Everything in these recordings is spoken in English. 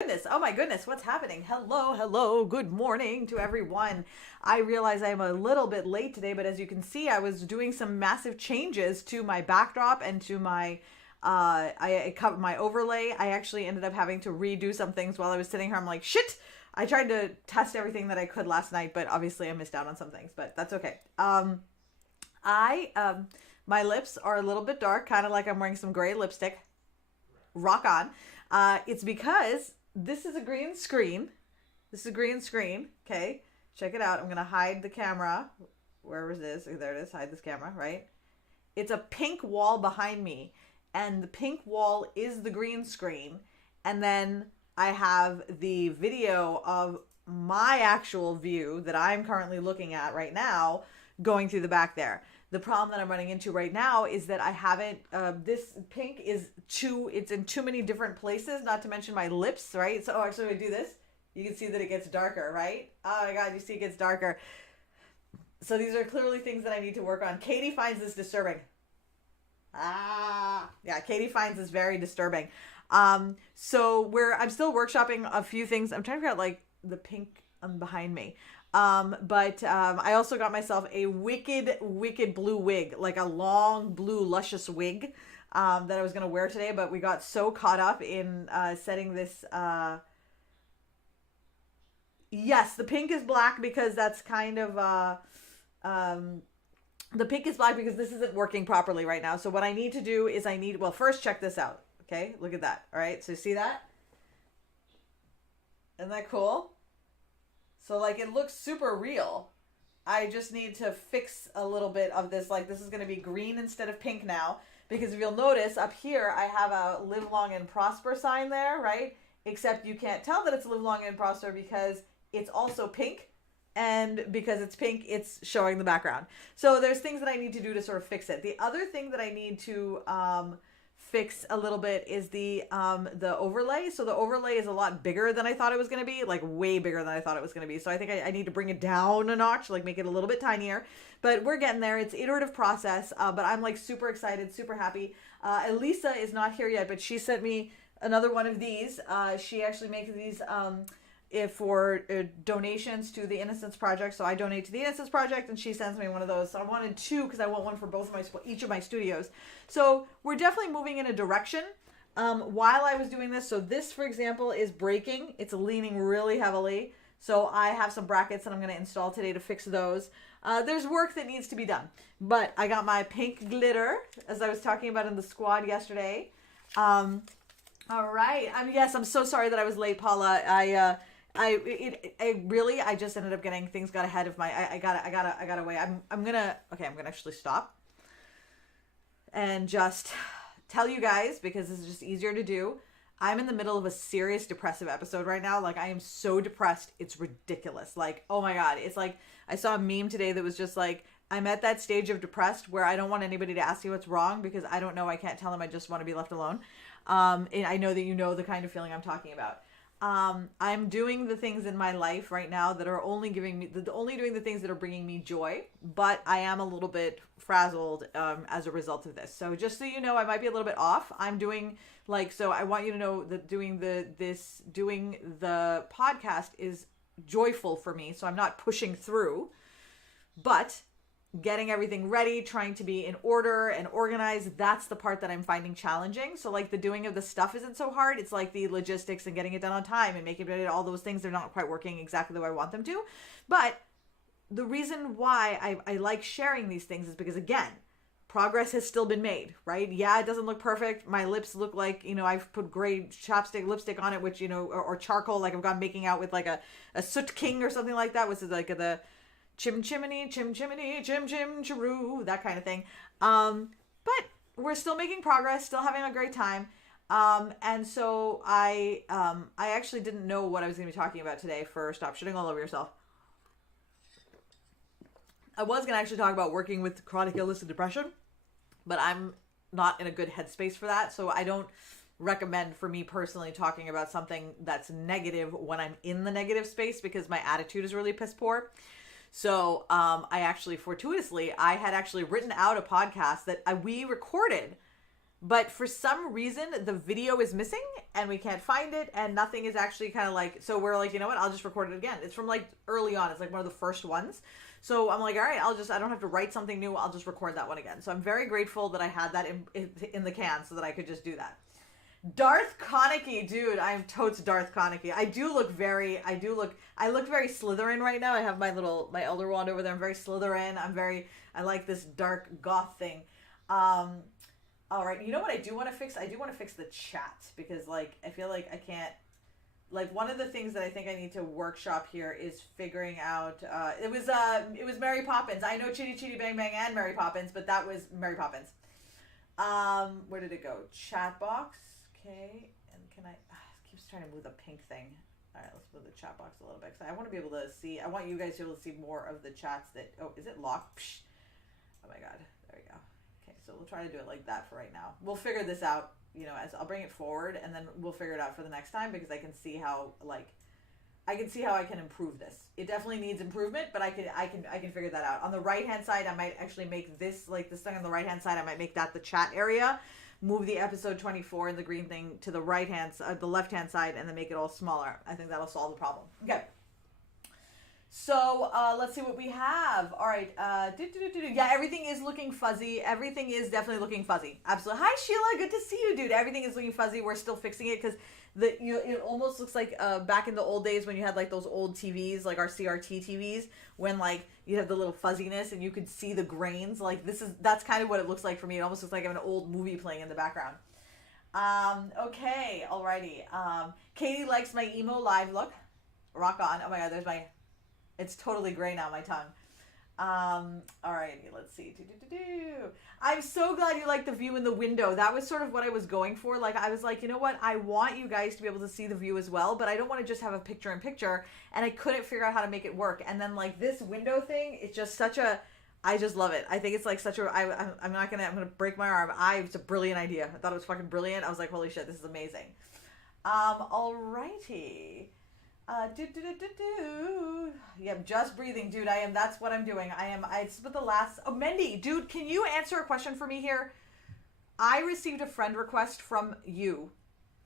Oh my goodness, what's happening? Hello, good morning to everyone. I realize I'm a little bit late today, but as you can see, I was doing some massive changes to my backdrop and to my I covered my overlay. I actually ended up having to redo some things while I was sitting here. I'm like, shit. I tried to test everything that I could last night, but obviously I missed out on some things, but that's okay. I My lips are a little bit dark, kind of like I'm wearing some gray lipstick. Rock on. It's because this is a green screen. This is a green screen. Okay, check it out. I'm gonna hide the camera. Wherever it is, there it is. Hide this camera, right? It's a pink wall behind me, and the pink wall is the green screen. And then I have the video of my actual view that I'm currently looking at right now going through the back there. The problem that I'm running into right now is that I haven't, this pink is it's in too many different places, not to mention my lips, right? So, actually, when I do this, you can see that it gets darker, right? Oh my God, you see it gets darker. So these are clearly things that I need to work on. Katie finds this disturbing. Yeah, Katie finds this very disturbing. I'm still workshopping a few things. I'm trying to figure out like the pink behind me. I also got myself a wicked blue wig, like a long blue luscious wig, that I was going to wear today, but we got so caught up in, setting this, yes, the pink is black because that's kind of, the pink is black because this isn't working properly right now. So what I need to do is well, first check this out. Okay. Look at that. All right. So see that? Isn't that cool? So like it looks super real. I just need to fix a little bit of this. Like this is going to be green instead of pink now. Because if you'll notice up here, I have a live long and prosper sign there, right? Except you can't tell that it's live long and prosper because it's also pink. And because it's pink, it's showing the background. So there's things that I need to do to sort of fix it. The other thing that I need to fix a little bit is the overlay. So the overlay is a lot bigger than I thought it was going to be, like way bigger than I thought it was going to be. So I think I need to bring it down a notch, like make it a little bit tinier. But we're getting there. It's an iterative process, but I'm like super excited, super happy. Elisa is not here yet, but she sent me another one of these. She actually makes these for donations to the Innocence Project. So I donate to the Innocence Project and she sends me one of those. So I wanted two because I want one for each of my studios. So we're definitely moving in a direction. While I was doing this, so this, for example, is breaking. It's leaning really heavily. So I have some brackets that I'm going to install today to fix those. There's work that needs to be done. But I got my pink glitter, as I was talking about in the squad yesterday. All right. Yes, I'm so sorry that I was late, Paula. I just ended up getting things got ahead of my, I got away. I'm gonna actually stop and just tell you guys, because this is just easier to do. I'm in the middle of a serious depressive episode right now. Like I am so depressed. It's ridiculous. Like, oh my God. It's like, I saw a meme today that was just like, I'm at that stage of depressed where I don't want anybody to ask me what's wrong because I don't know. I can't tell them. I just want to be left alone. And I know that you know the kind of feeling I'm talking about. I'm doing the things in my life right now that are only doing the things that are bringing me joy, but I am a little bit frazzled, as a result of this. So just so you know, I might be a little bit off. I'm doing so I want you to know that doing the podcast is joyful for me. So I'm not pushing through, but getting everything ready, trying to be in order and organized, that's the part that I'm finding challenging. So like the doing of the stuff isn't so hard. It's like the logistics and getting it done on time and making it, all those things, they're not quite working exactly the way I want them to. But the reason why I like sharing these things is because, again, progress has still been made, right? Yeah, it doesn't look perfect. My lips look like, I've put gray lipstick on it, which, or charcoal, like I've gone making out with like a soot king or something like that, which is like the chim chimney, chim chimney, chim chim chiroo, that kind of thing. But we're still making progress, still having a great time. And so I actually didn't know what I was going to be talking about today for Stop Shitting All Over Yourself. I was going to actually talk about working with chronic illness and depression, but I'm not in a good headspace for that. So I don't recommend, for me personally, talking about something that's negative when I'm in the negative space because my attitude is really piss poor. So I actually, fortuitously, I had actually written out a podcast that we recorded but for some reason the video is missing and we can't find it and nothing is actually kind of like, so we're like, you know what, I'll just record it again. It's from like early on. It's like one of the first ones. So I'm like, all right, I don't have to write something new. I'll just record that one again. So I'm very grateful that I had that in the can so that I could just do that. Darth Konecki, dude, I'm totes Darth Konecki. I look very Slytherin right now. I have my Elder Wand over there. I'm very Slytherin. I like this dark goth thing. All right, you know what I do want to fix? I do want to fix the chat because, like, I feel like I can't, like, one of the things that I think I need to workshop here is figuring out, it was Mary Poppins. I know Chitty Chitty Bang Bang and Mary Poppins, but that was Mary Poppins. Where did it go? Chat box. Okay, and can I, it keeps trying to move the pink thing. All right, let's move the chat box a little bit. I want to be able to see, I want you guys to be able to see more of the chats that, oh, is it locked? Psh. Oh my God, there we go. Okay, so we'll try to do it like that for right now. We'll figure this out, you know, as I'll bring it forward and then we'll figure it out for the next time because I can see how, like, I can improve this. It definitely needs improvement, but I can figure that out. On the right-hand side, I might actually make this, like this thing on the right-hand side, I might make that the chat area. Move the episode 24 and the green thing to the the left-hand side, and then make it all smaller. I think that'll solve the problem. Okay. So let's see what we have. All right. Yeah, everything is looking fuzzy. Everything is definitely looking fuzzy. Absolutely. Hi, Sheila. Good to see you, dude. Everything is looking fuzzy. We're still fixing it because it almost looks like back in the old days when you had like those old TVs, like our CRT TVs, when like you have the little fuzziness and you could see the grains. Like that's kind of what it looks like for me. It almost looks like I have an old movie playing in the background. Okay, alrighty. Katie likes my emo live look. Rock on. Oh my God, it's totally gray now, my tongue. Alrighty, let's see. I'm so glad you like the view in the window. That was sort of what I was going for. Like, I was like, you know what? I want you guys to be able to see the view as well, but I don't want to just have a picture-in-picture, and I couldn't figure out how to make it work. And then, like, this window thing, it's just such a, I just love it. I think it's like such a, I'm going to break my arm. It's a brilliant idea. I thought it was fucking brilliant. I was like, holy shit, this is amazing. Alrighty. Yep, just breathing, dude. That's what I'm doing. It's with the last, oh, Mendy, dude, can you answer a question for me here? I received a friend request from you,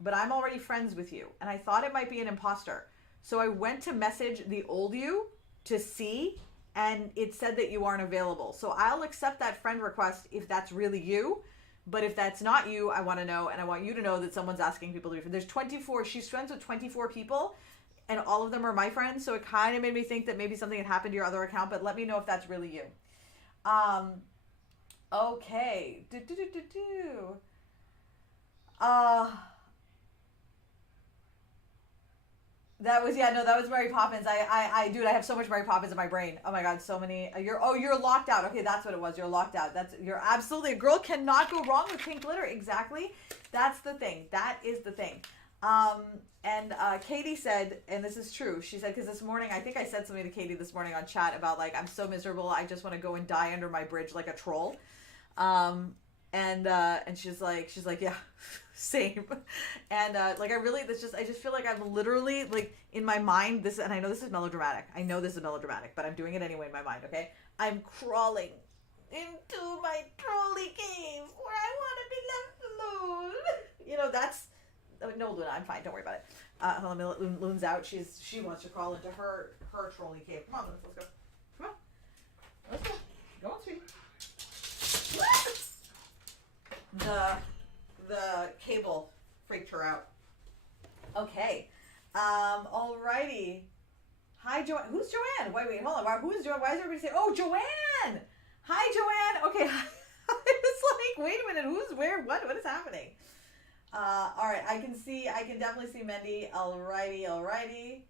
but I'm already friends with you, and I thought it might be an imposter. So I went to message the old you to see, and it said that you aren't available. So I'll accept that friend request if that's really you. But if that's not you, I want to know, and I want you to know that someone's asking people to be friends. There's 24, she's friends with 24 people, and all of them are my friends, so it kind of made me think that maybe something had happened to your other account, but let me know if that's really you. Okay. That was Mary Poppins. Dude, I have so much Mary Poppins in my brain. Oh my God, so many. You're locked out. Okay, that's what it was. You're locked out. You're absolutely, a girl cannot go wrong with pink glitter. Exactly. That's the thing. That is the thing. And Katie said, and this is true, she said, because this morning, I think I said something to Katie this morning on chat about, like, I'm so miserable, I just want to go and die under my bridge like a troll. And she's like, yeah, same. And, like, I just feel like I'm literally, like, in my mind, and I know this is melodramatic, but I'm doing it anyway in my mind, okay? I'm crawling into my trolley cave where I want to be left alone. You know, that's, no, Luna, I'm fine. Don't worry about it. Let me let Luna's out. She wants to crawl into her trolley cave. Come on, Luna, let's go. Come on. Let's go. Go on, sweetie. The cable freaked her out. Okay. Alrighty. Hi, Joanne. Who's Joanne? Wait, hold on. Who is Joanne? Why is everybody saying, oh, Joanne? Hi, Joanne. Okay. I was like, wait a minute. Who's where? What is happening? All right, I can definitely see Mendy. Alrighty.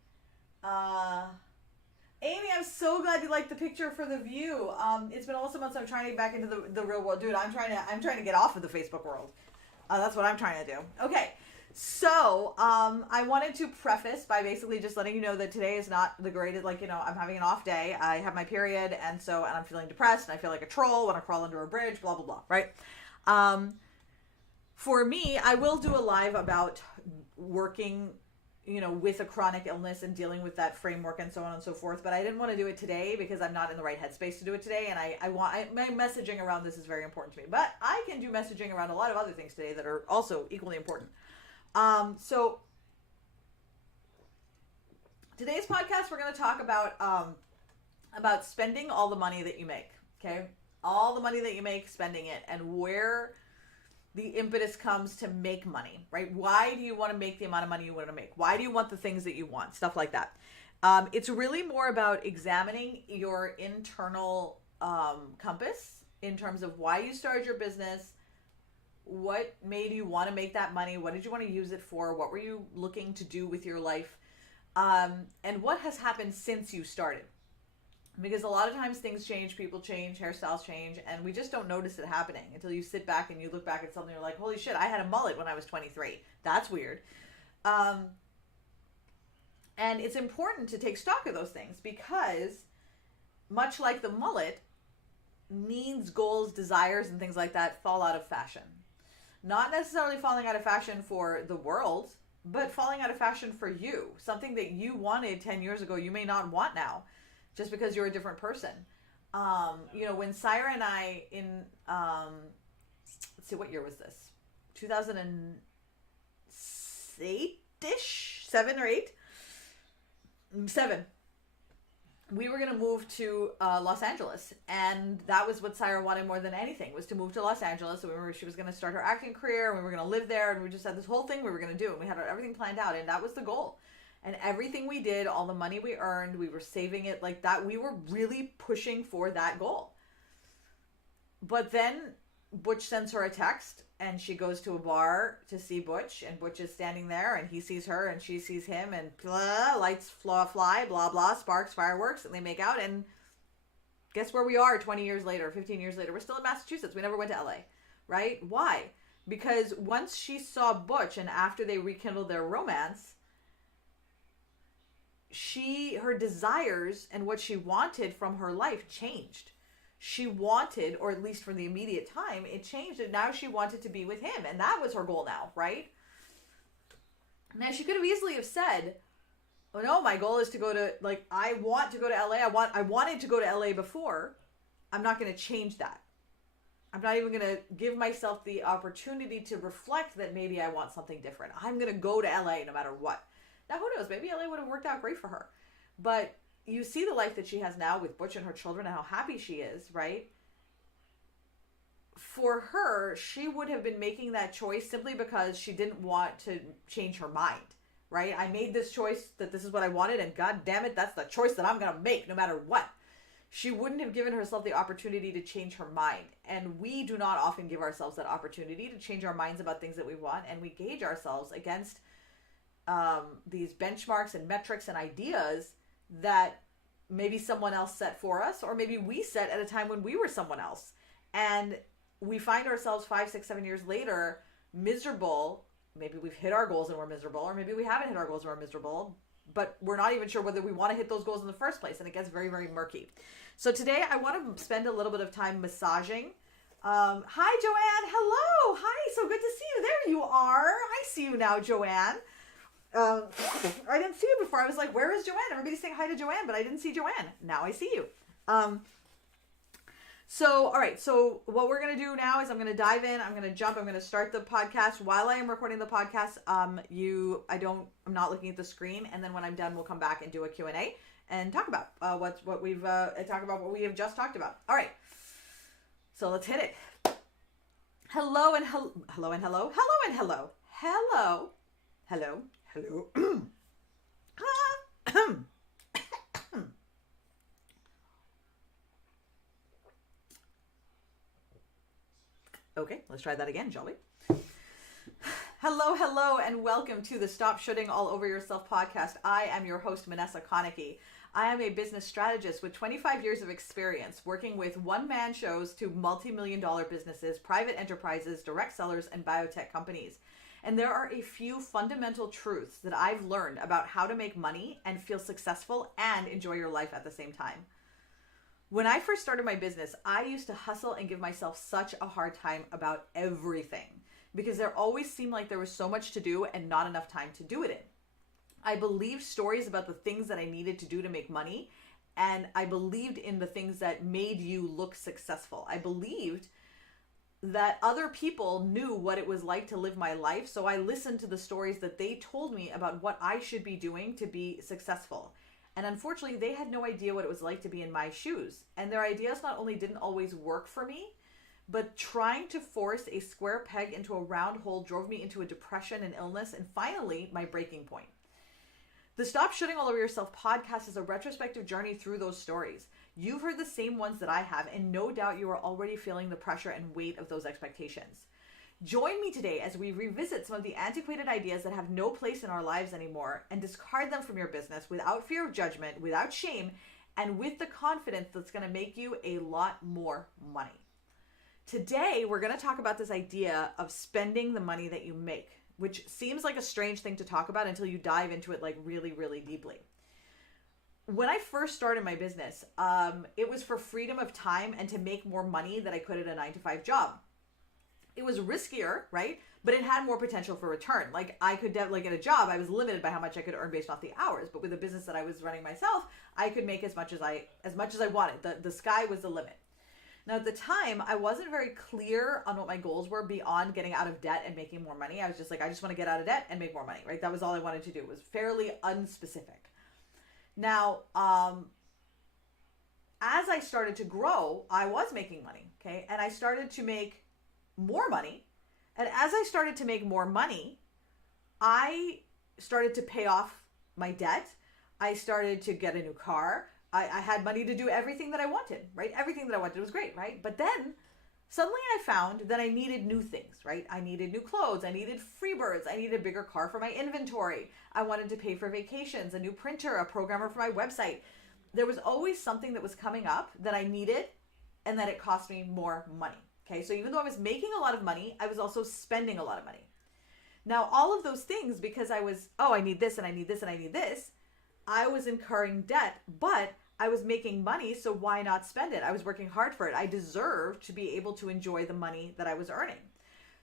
Amy, I'm so glad you liked the picture for the view. It's been almost a month, so I'm trying to get back into the real world. Dude, I'm trying to get off of the Facebook world. That's what I'm trying to do. Okay, so, I wanted to preface by basically just letting you know that today is not the greatest, like, you know, I'm having an off day. I have my period, and I'm feeling depressed, and I feel like a troll when I crawl under a bridge, blah, blah, blah, right? For me, I will do a live about working with a chronic illness and dealing with that framework and so on and so forth. But I didn't want to do it today because I'm not in the right headspace to do it today. And my messaging around this is very important to me. But I can do messaging around a lot of other things today that are also equally important. So today's podcast, we're going to talk about spending all the money that you make. Okay, all the money that you make, spending it, and where the impetus comes to make money, right? Why do you want to make the amount of money you want to make? Why do you want the things that you want? Stuff like that. It's really more about examining your internal compass in terms of why you started your business, what made you want to make that money, what did you want to use it for, what were you looking to do with your life, and what has happened since you started. Because a lot of times things change, people change, hairstyles change, and we just don't notice it happening until you sit back and you look back at something and you're like, holy shit, I had a mullet when I was 23. That's weird. And it's important to take stock of those things because much like the mullet, needs, goals, desires, and things like that fall out of fashion. Not necessarily falling out of fashion for the world, but falling out of fashion for you. Something that you wanted 10 years ago, you may not want now. Just because you're a different person. When Syra and I let's see, what year was this? 2008-ish? 7 or 8? 7. We were going to move to Los Angeles. And that was what Syra wanted more than anything, was to move to Los Angeles. So she was going to start her acting career, and we were going to live there, and we just had this whole thing we were going to do. And we had everything planned out, and that was the goal. And everything we did, all the money we earned, we were saving it like that. We were really pushing for that goal. But then Butch sends her a text and she goes to a bar to see Butch. And Butch is standing there and he sees her and she sees him and blah, lights fly, blah, blah, sparks, fireworks. And they make out. And guess where we are 20 years later, 15 years later? We're still in Massachusetts. We never went to LA, right? Why? Because once she saw Butch and after they rekindled their romance, her desires and what she wanted from her life changed. She wanted, or at least for the immediate time, it changed, and now she wanted to be with him, and that was her goal now, right? Now, she could have easily have said, oh no, my goal is to go to, I want to go to LA, I wanted to go to LA before, I'm not going to change that. I'm not even going to give myself the opportunity to reflect that maybe I want something different. I'm going to go to LA no matter what. Now, who knows? Maybe LA would have worked out great for her. But you see the life that she has now with Butch and her children and how happy she is, right? For her, she would have been making that choice simply because she didn't want to change her mind, right? I made this choice that this is what I wanted, and God damn it, that's the choice that I'm going to make no matter what. She wouldn't have given herself the opportunity to change her mind. And we do not often give ourselves that opportunity to change our minds about things that we want, and we gauge ourselves against these benchmarks and metrics and ideas that maybe someone else set for us, or maybe we set at a time when we were someone else. And we find ourselves 5, 6, 7 years later miserable. Maybe we've hit our goals and we're miserable, or maybe we haven't hit our goals and we're miserable, but we're not even sure whether we want to hit those goals in the first place, and it gets very, very murky. So today I want to spend a little bit of time massaging. Hi, Joanne. Hello. Hi. So good to see you. There you are. I see you now, Joanne. I didn't see you before. I was like, where is Joanne? Everybody's saying hi to Joanne, but I didn't see Joanne. Now I see you. All right. So what we're going to do now is I'm going to dive in. I'm going to jump. I'm going to start the podcast. While I am recording the podcast, I'm not looking at the screen. And then when I'm done, we'll come back and do a Q&A and talk about what we have just talked about. All right. So let's hit it. Hello and hello. Hello and hello. Hello and hello. Hello. Hello. Hello. Okay, let's try that again, shall we? Hello, and welcome to the Stop Shooting All Over Yourself podcast. I am your host, Manessa Konecki. I am a business strategist with 25 years of experience working with one-man shows to multi-million-dollar businesses, private enterprises, direct sellers, and biotech companies. And there are a few fundamental truths that I've learned about how to make money and feel successful and enjoy your life at the same time. When I first started my business, I used to hustle and give myself such a hard time about everything because there always seemed like there was so much to do and not enough time to do it in. I believed stories about the things that I needed to do to make money. And I believed in the things that made you look successful. I believed that other people knew what it was like to live my life. So I listened to the stories that they told me about what I should be doing to be successful. And unfortunately, they had no idea what it was like to be in my shoes. And their ideas not only didn't always work for me, but trying to force a square peg into a round hole drove me into a depression and illness, and finally, my breaking point. The Stop Shooting All Over Yourself podcast is a retrospective journey through those stories. You've heard the same ones that I have, and no doubt you are already feeling the pressure and weight of those expectations. Join me today as we revisit some of the antiquated ideas that have no place in our lives anymore and discard them from your business without fear of judgment, without shame, and with the confidence that's going to make you a lot more money. Today, we're going to talk about this idea of spending the money that you make, which seems like a strange thing to talk about until you dive into it like really, really deeply. When I first started my business, it was for freedom of time and to make more money than I could at a 9-to-5 job. It was riskier, right? But it had more potential for return. Like I could definitely get a job. I was limited by how much I could earn based off the hours. But with a business that I was running myself, I could make as much as I wanted. The sky was the limit. Now at the time, I wasn't very clear on what my goals were beyond getting out of debt and making more money. I was just like, I just want to get out of debt and make more money, right? That was all I wanted to do. It was fairly unspecific. Now, as I started to grow, I was making money, okay? And I started to make more money. And as I started to make more money, I started to pay off my debt. I started to get a new car. I had money to do everything that I wanted, right? Everything that I wanted was great, right? But then suddenly I found that I needed new things, right? I needed new clothes. I needed Freebirds. I needed a bigger car for my inventory. I wanted to pay for vacations, a new printer, a programmer for my website. There was always something that was coming up that I needed and that it cost me more money, okay? So even though I was making a lot of money, I was also spending a lot of money. Now, all of those things, because I was, I need this and I need this and I need this, I was incurring debt, but I was making money, so why not spend it? I was working hard for it. I deserved to be able to enjoy the money that I was earning.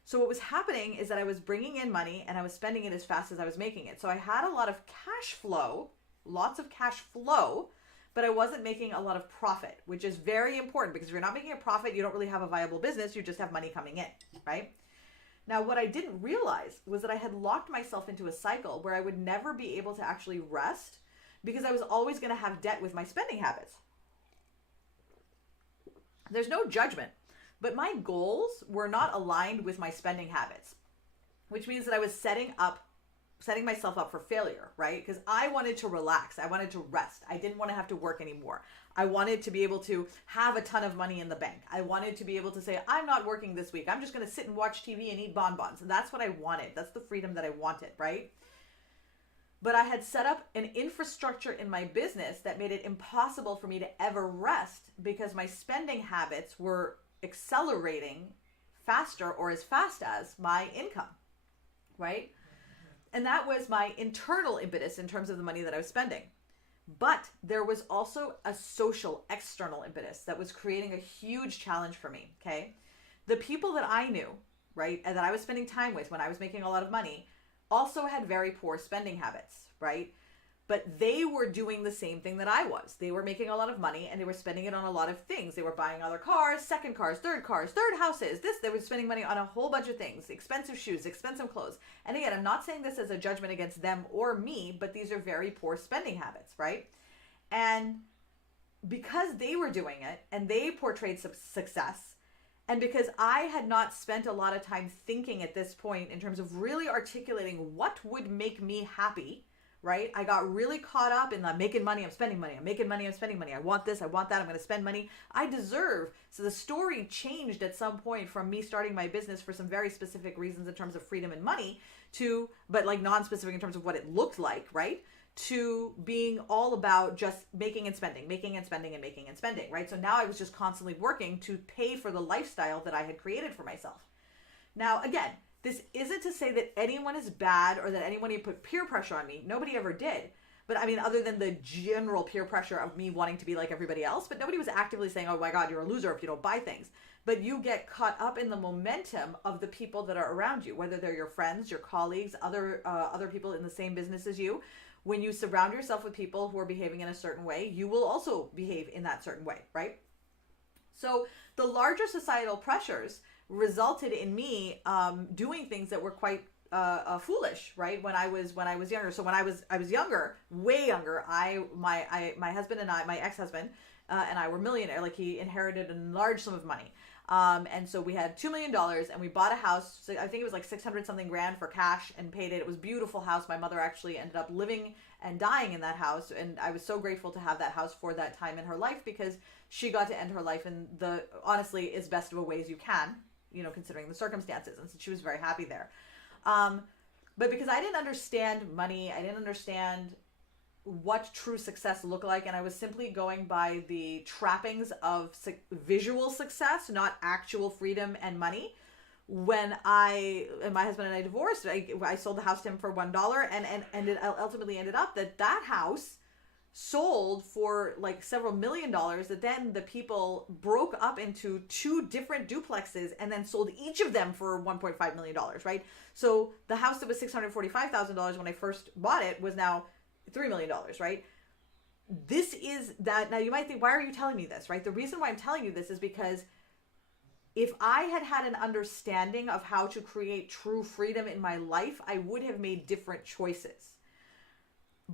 So what was happening is that I was bringing in money and I was spending it as fast as I was making it. So I had a lot of cash flow, lots of cash flow, but I wasn't making a lot of profit, which is very important because if you're not making a profit, you don't really have a viable business. You just have money coming in, right? Now, what I didn't realize was that I had locked myself into a cycle where I would never be able to actually rest because I was always going to have debt with my spending habits. There's no judgment, but my goals were not aligned with my spending habits, which means that I was setting myself up for failure, right? Because I wanted to relax. I wanted to rest. I didn't want to have to work anymore. I wanted to be able to have a ton of money in the bank. I wanted to be able to say, I'm not working this week. I'm just going to sit and watch TV and eat bonbons. And that's what I wanted. That's the freedom that I wanted, right? But I had set up an infrastructure in my business that made it impossible for me to ever rest because my spending habits were accelerating faster or as fast as my income, right? And that was my internal impetus in terms of the money that I was spending. But there was also a social external impetus that was creating a huge challenge for me, okay? The people that I knew, right, and that I was spending time with when I was making a lot of money also had very poor spending habits, right? But they were doing the same thing that I was. They were making a lot of money and they were spending it on a lot of things. They were buying other cars, second cars, third houses. They were spending money on a whole bunch of things, expensive shoes, expensive clothes. And again, I'm not saying this as a judgment against them or me, but these are very poor spending habits, right? And because they were doing it and they portrayed success, and because I had not spent a lot of time thinking at this point in terms of really articulating what would make me happy, right? I got really caught up in the making money, I'm spending money, I'm making money, I'm spending money. I want this, I want that, I'm going to spend money. I deserve. So the story changed at some point from me starting my business for some very specific reasons in terms of freedom and money to, but like non-specific in terms of what it looked like, right? To being all about just making and spending, right? So now I was just constantly working to pay for the lifestyle that I had created for myself. Now, again, this isn't to say that anyone is bad or that anyone put peer pressure on me. Nobody ever did. But I mean, other than the general peer pressure of me wanting to be like everybody else, but nobody was actively saying, oh my God, you're a loser if you don't buy things. But you get caught up in the momentum of the people that are around you, whether they're your friends, your colleagues, other people in the same business as you, when you surround yourself with people who are behaving in a certain way, you will also behave in that certain way, right? So the larger societal pressures resulted in me doing things that were quite foolish, right? When I was younger. So when I was younger, way younger, my husband and I, my ex-husband and I were millionaire. Like, he inherited a large sum of money. And so we had $2 million and we bought a house. So I think it was like 600 something grand for cash and paid it. It was a beautiful house. My mother actually ended up living and dying in that house. And I was so grateful to have that house for that time in her life, because she got to end her life in the, honestly, as best of a way as you can, you know, considering the circumstances. And so she was very happy there. But because I didn't understand money, I didn't understand what true success looked like, and I was simply going by the trappings of visual success, not actual freedom and money. When my husband and I divorced, I sold the house to him for $1, and it ultimately ended up that house sold for like several $1 million, that then the people broke up into 2 different duplexes and then sold each of them for $1.5 million, right? So the house that was $645,000 when I first bought it was now $3 million, right? This is that. Now you might think, why are you telling me this, right? The reason why I'm telling you this is because if I had an understanding of how to create true freedom in my life, I would have made different choices.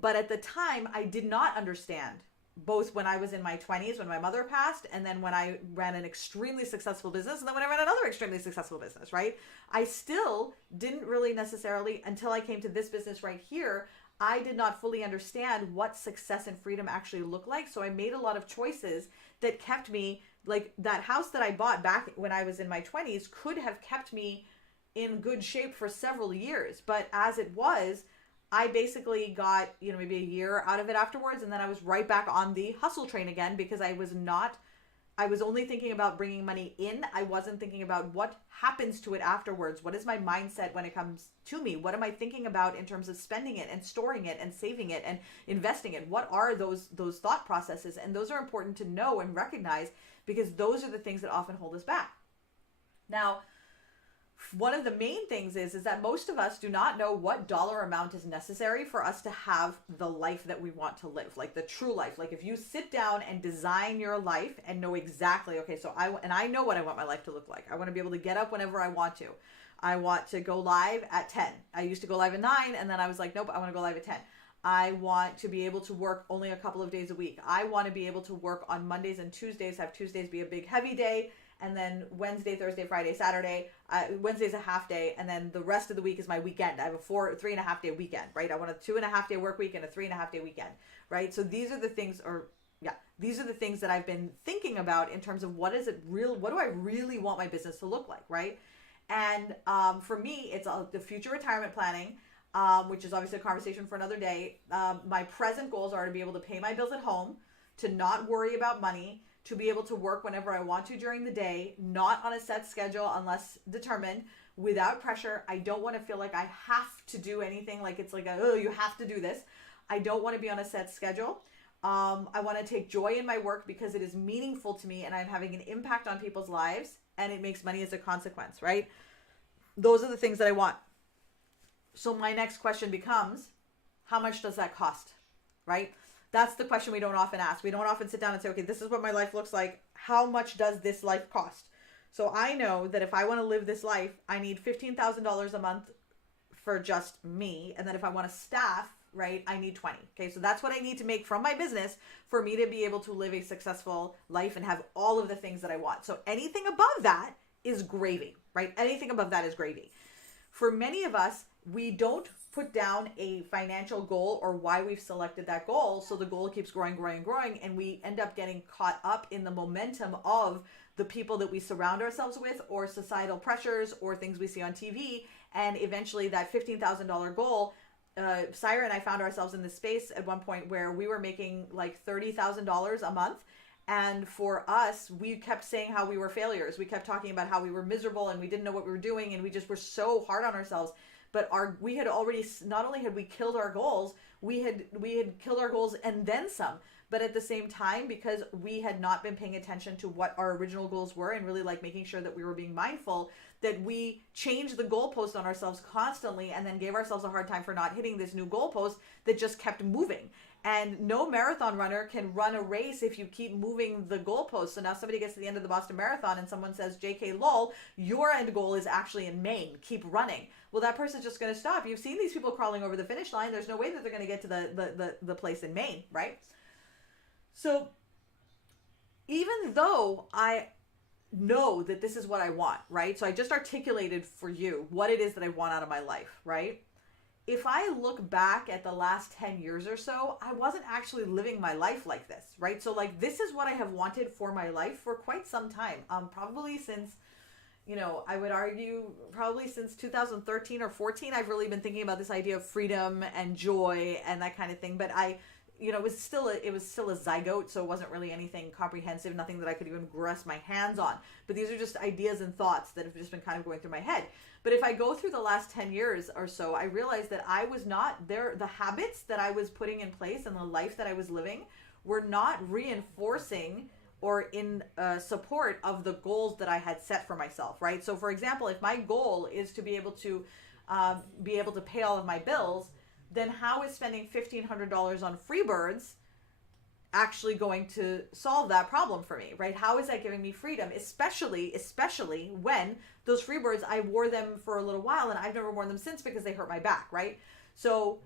But at the time, I did not understand, both when I was in my 20s, when my mother passed, and then when I ran an extremely successful business, and then when I ran another extremely successful business, right? I still didn't really necessarily, until I came to this business right here, I did not fully understand what success and freedom actually look like. So I made a lot of choices that kept me, like that house that I bought back when I was in my 20s could have kept me in good shape for several years. But as it was, I basically got, you know, maybe a year out of it afterwards. And then I was right back on the hustle train again, because I was only thinking about bringing money in. I wasn't thinking about what happens to it afterwards. What is my mindset when it comes to me? What am I thinking about in terms of spending it and storing it and saving it and investing it? What are those thought processes? And those are important to know and recognize, because those are the things that often hold us back. Now, one of the main things is that most of us do not know what dollar amount is necessary for us to have the life that we want to live, like the true life. Like if you sit down and design your life and know exactly, okay, so I know what I want my life to look like. I want to be able to get up whenever I want to. I want to go live at 10. I used to go live at 9, and then I was like, nope, I want to go live at 10. I want to be able to work only a couple of days a week. I want to be able to work on Mondays and Tuesdays, have Tuesdays be a big heavy day, and then Wednesday, Thursday, Friday, Saturday, Wednesday's a half day, and then the rest of the week is my weekend. I have a 3.5 day weekend, right? I want a 2.5 day work week and a 3.5 day weekend, right? So these are the things, these are the things that I've been thinking about in terms of what do I really want my business to look like, right? And for me, it's the future retirement planning, which is obviously a conversation for another day. My present goals are to be able to pay my bills at home, to not worry about money, to be able to work whenever I want to during the day, not on a set schedule unless determined, without pressure. I don't want to feel like I have to do anything, like it's like, oh, you have to do this. I don't want to be on a set schedule. I want to take joy in my work because it is meaningful to me and I'm having an impact on people's lives and it makes money as a consequence, right? Those are the things that I want. So my next question becomes, how much does that cost, right? That's the question we don't often ask. We don't often sit down and say, okay, this is what my life looks like. How much does this life cost? So I know that if I want to live this life, I need $15,000 a month for just me. And then if I want to staff, right, I need 20. Okay, so that's what I need to make from my business for me to be able to live a successful life and have all of the things that I want. So anything above that is gravy, right? Anything above that is gravy. For many of us, we don't put down a financial goal or why we've selected that goal. So the goal keeps growing, and we end up getting caught up in the momentum of the people that we surround ourselves with or societal pressures or things we see on TV. And eventually that $15,000 goal, Syra and I found ourselves in this space at one point where we were making like $30,000 a month. And for us, we kept saying how we were failures. We kept talking about how we were miserable and we didn't know what we were doing. And we just were so hard on ourselves. But we had already, not only had we killed our goals, we had killed our goals and then some. But at the same time, because we had not been paying attention to what our original goals were and really like making sure that we were being mindful, that we changed the goalpost on ourselves constantly and then gave ourselves a hard time for not hitting this new goalpost that just kept moving. And no marathon runner can run a race if you keep moving the goalpost. So now somebody gets to the end of the Boston Marathon and someone says, JK lol, your end goal is actually in Maine. Keep running. Well, that person's just going to stop. You've seen these people crawling over the finish line. There's no way that they're going to get to the place in Maine, right? So even though I know that this is what I want, right? So I just articulated for you what it is that I want out of my life, right? If I look back at the last 10 years or so, I wasn't actually living my life like this, right? So like, this is what I have wanted for my life for quite some time. Probably since, I would argue probably since 2013 or 14, I've really been thinking about this idea of freedom and joy and that kind of thing. But it was still a zygote, so it wasn't really anything comprehensive, nothing that I could even rest my hands on. But these are just ideas and thoughts that have just been kind of going through my head. But if I go through the last 10 years or so, I realized that I was not there. The habits that I was putting in place and the life that I was living were not reinforcing or in support of the goals that I had set for myself, right? So for example, if my goal is to be able to pay all of my bills, then how is spending $1,500 on Freebirds actually going to solve that problem for me, right? How is that giving me freedom? Especially when those Freebirds, I wore them for a little while and I've never worn them since because they hurt my back, right? So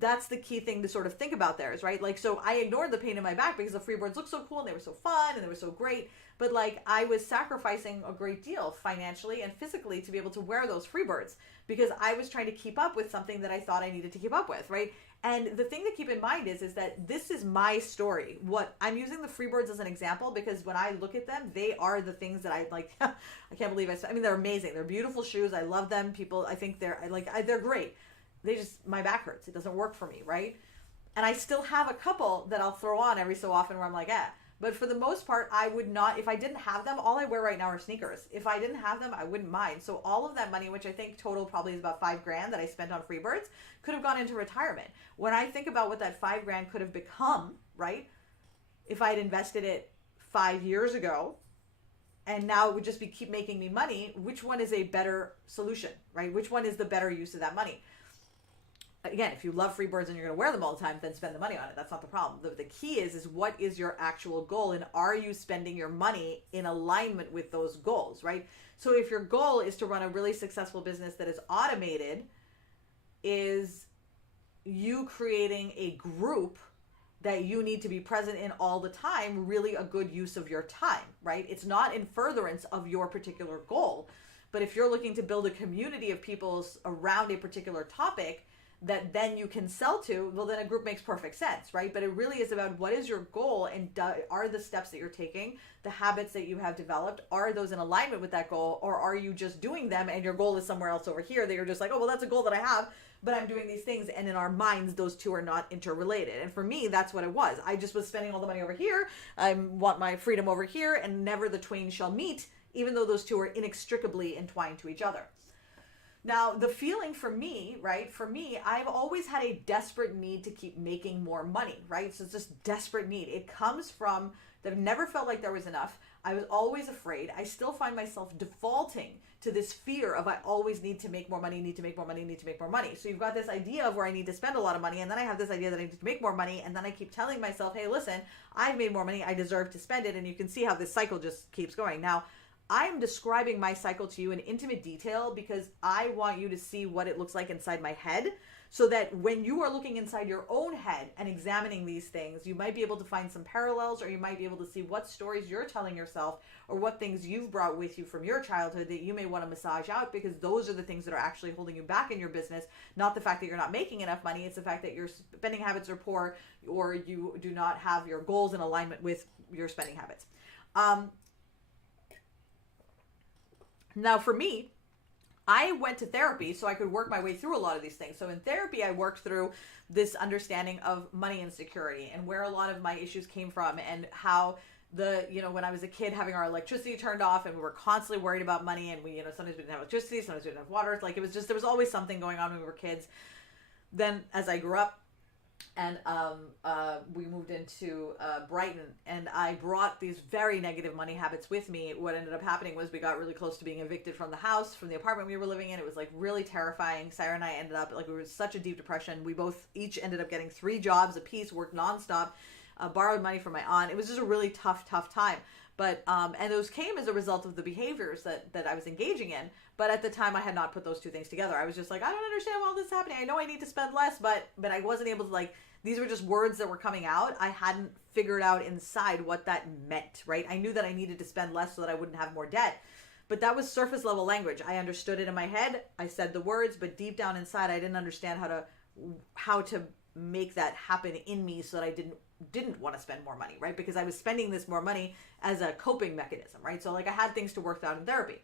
that's the key thing to sort of think about there is, right? Like, so I ignored the pain in my back because the Freebirds looked so cool and they were so fun and they were so great. But like, I was sacrificing a great deal financially and physically to be able to wear those Freebirds because I was trying to keep up with something that I thought I needed to keep up with, right? And the thing to keep in mind is that this is my story. What I'm using the Freebirds as an example because when I look at them, they are the things that I like. I can't believe I mean, they're amazing. They're beautiful shoes. I love them. People, I think they're great. My back hurts. It doesn't work for me, right? And I still have a couple that I'll throw on every so often where I'm like, But for the most part, I would not, if I didn't have them, all I wear right now are sneakers. If I didn't have them, I wouldn't mind. So all of that money, which I think total probably is about $5,000 that I spent on Freebirds, could have gone into retirement. When I think about what that $5,000 could have become, right? If I had invested it 5 years ago, and now it would just keep making me money, which one is a better solution, right? Which one is the better use of that money? Again, if you love Freebirds and you're going to wear them all the time, then spend the money on it. That's not the problem. The key is what is your actual goal, and are you spending your money in alignment with those goals, right? So if your goal is to run a really successful business that is automated, is you creating a group that you need to be present in all the time really a good use of your time, right? It's not in furtherance of your particular goal. But if you're looking to build a community of people around a particular topic that then you can sell to, well, then a group makes perfect sense, right? But it really is about what is your goal, and are the steps that you're taking, the habits that you have developed, are those in alignment with that goal, or are you just doing them and your goal is somewhere else over here that you're just like, oh, well, that's a goal that I have, but I'm doing these things, and in our minds, those two are not interrelated. And for me, that's what it was. I just was spending all the money over here. I want my freedom over here, and never the twain shall meet, even though those two are inextricably entwined to each other. Now, the feeling for me, right, I've always had a desperate need to keep making more money, right? So it's just desperate need. It comes from that I've never felt like there was enough. I was always afraid. I still find myself defaulting to this fear of I always need to make more money, need to make more money, need to make more money. So you've got this idea of where I need to spend a lot of money, and then I have this idea that I need to make more money, and then I keep telling myself, hey, listen, I've made more money, I deserve to spend it, and you can see how this cycle just keeps going. Now, I'm describing my cycle to you in intimate detail because I want you to see what it looks like inside my head, so that when you are looking inside your own head and examining these things, you might be able to find some parallels, or you might be able to see what stories you're telling yourself or what things you've brought with you from your childhood that you may want to massage out, because those are the things that are actually holding you back in your business, not the fact that you're not making enough money. It's the fact that your spending habits are poor, or you do not have your goals in alignment with your spending habits. Now, for me, I went to therapy so I could work my way through a lot of these things. So in therapy, I worked through this understanding of money insecurity and where a lot of my issues came from, and how when I was a kid, having our electricity turned off, and we were constantly worried about money, and we, sometimes we didn't have electricity, sometimes we didn't have water. It's like, it was just, there was always something going on when we were kids. Then as I grew up, and we moved into Brighton, and I brought these very negative money habits with me. What ended up happening was we got really close to being evicted from the house, from the apartment we were living in. It was like really terrifying. Sarah and I ended up like we were in such a deep depression. We both each ended up getting 3 jobs apiece, worked nonstop, borrowed money from my aunt. It was just a really tough time. But and those came as a result of the behaviors that I was engaging in. But at the time, I had not put those two things together. I was just like, I don't understand why all this is happening. I know I need to spend less, but I wasn't able to, like, these were just words that were coming out. I hadn't figured out inside what that meant, right? I knew that I needed to spend less so that I wouldn't have more debt. But that was surface level language. I understood it in my head. I said the words, but deep down inside, I didn't understand how to make that happen in me so that I didn't want to spend more money, right? Because I was spending this more money as a coping mechanism, right? So like I had things to work out in therapy.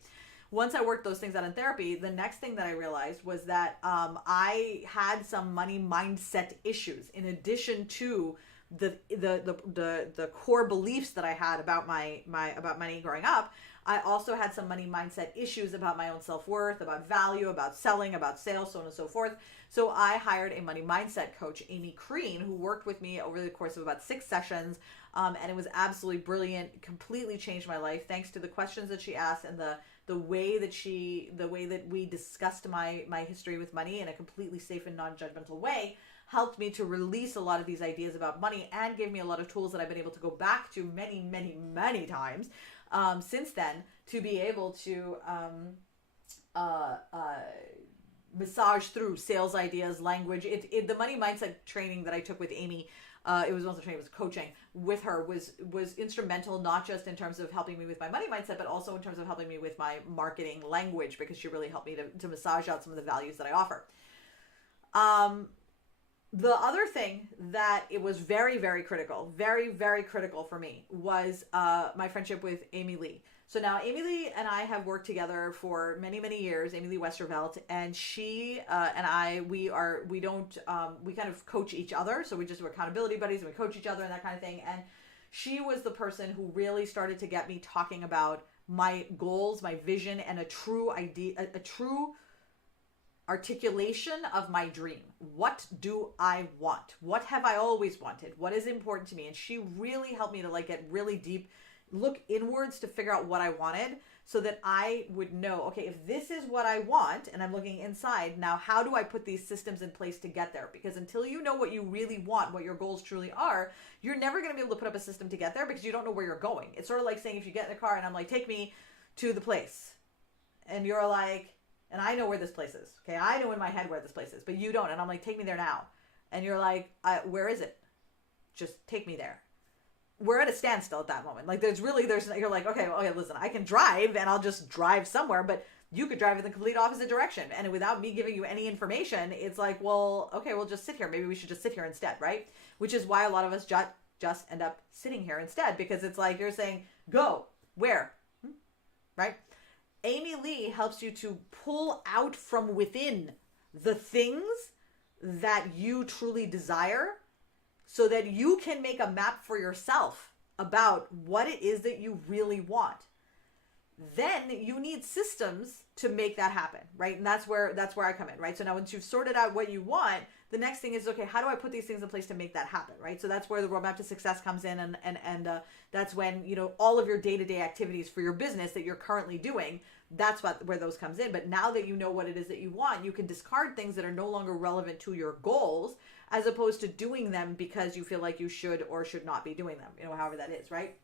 Once I worked those things out in therapy, the next thing that I realized was that I had some money mindset issues in addition to the core beliefs that I had about about money growing up. I also had some money mindset issues about my own self-worth, about value, about selling, about sales, so on and so forth. So I hired a money mindset coach, Amy Crean, who worked with me over the course of about 6 sessions. And it was absolutely brilliant, completely changed my life thanks to the questions that she asked and the way that we discussed my history with money in a completely safe and non-judgmental way helped me to release a lot of these ideas about money and gave me a lot of tools that I've been able to go back to many times since then to be able to massage through sales ideas, language. The money mindset training that I took with Amy, it was also training, it was coaching with her, was instrumental, not just in terms of helping me with my money mindset, but also in terms of helping me with my marketing language, because she really helped me to massage out some of the values that I offer. The other thing that it was very, very critical, very, very critical for me was my friendship with Amy Lee. So now Amy Lee and I have worked together for many years, Amy Lee Westervelt, and she and I, we kind of coach each other. So we just do accountability buddies and we coach each other and that kind of thing. And she was the person who really started to get me talking about my goals, my vision, and a true idea, a true articulation of my dream. What do I want? What have I always wanted? What is important to me? And she really helped me to like get really deep, look inwards to figure out what I wanted so that I would know, okay, if this is what I want and I'm looking inside, now how do I put these systems in place to get there? Because until you know what you really want, what your goals truly are, you're never going to be able to put up a system to get there because you don't know where you're going. It's sort of like saying if you get in a car and I'm like, take me to the place. And you're like, and I know where this place is. Okay, I know in my head where this place is, but you don't. And I'm like, take me there now. And you're like, where is it? Just take me there. We're at a standstill at that moment. Like you're like, okay, listen, I can drive and I'll just drive somewhere, but you could drive in the complete opposite direction. And without me giving you any information, it's like, well, okay, we'll just sit here. Maybe we should just sit here instead, right? Which is why a lot of us just end up sitting here instead, because it's like you're saying, go, where? Right? Amy Lee helps you to pull out from within the things that you truly desire so that you can make a map for yourself about what it is that you really want. Then you need systems to make that happen, right? And that's where I come in, right? So now once you've sorted out what you want, the next thing is, okay, how do I put these things in place to make that happen, right? So that's where the roadmap to success comes in, and that's when, you know, all of your day-to-day activities for your business that you're currently doing, that's where those comes in. But now that you know what it is that you want, you can discard things that are no longer relevant to your goals, as opposed to doing them because you feel like you should or should not be doing them, you know, however that is, right?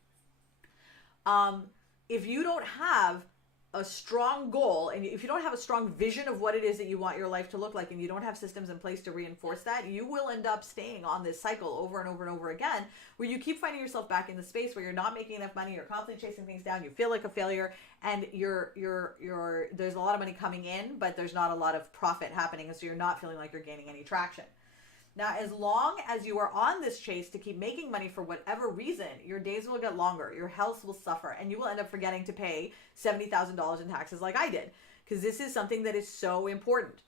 If you don't have a strong goal, and if you don't have a strong vision of what it is that you want your life to look like, and you don't have systems in place to reinforce that, you will end up staying on this cycle over and over and over again, where you keep finding yourself back in the space where you're not making enough money, you're constantly chasing things down, you feel like a failure, and there's a lot of money coming in, but there's not a lot of profit happening, and so you're not feeling like you're gaining any traction. Now, as long as you are on this chase to keep making money for whatever reason, your days will get longer, your health will suffer, and you will end up forgetting to pay $70,000 in taxes like I did, because this is something that is so important.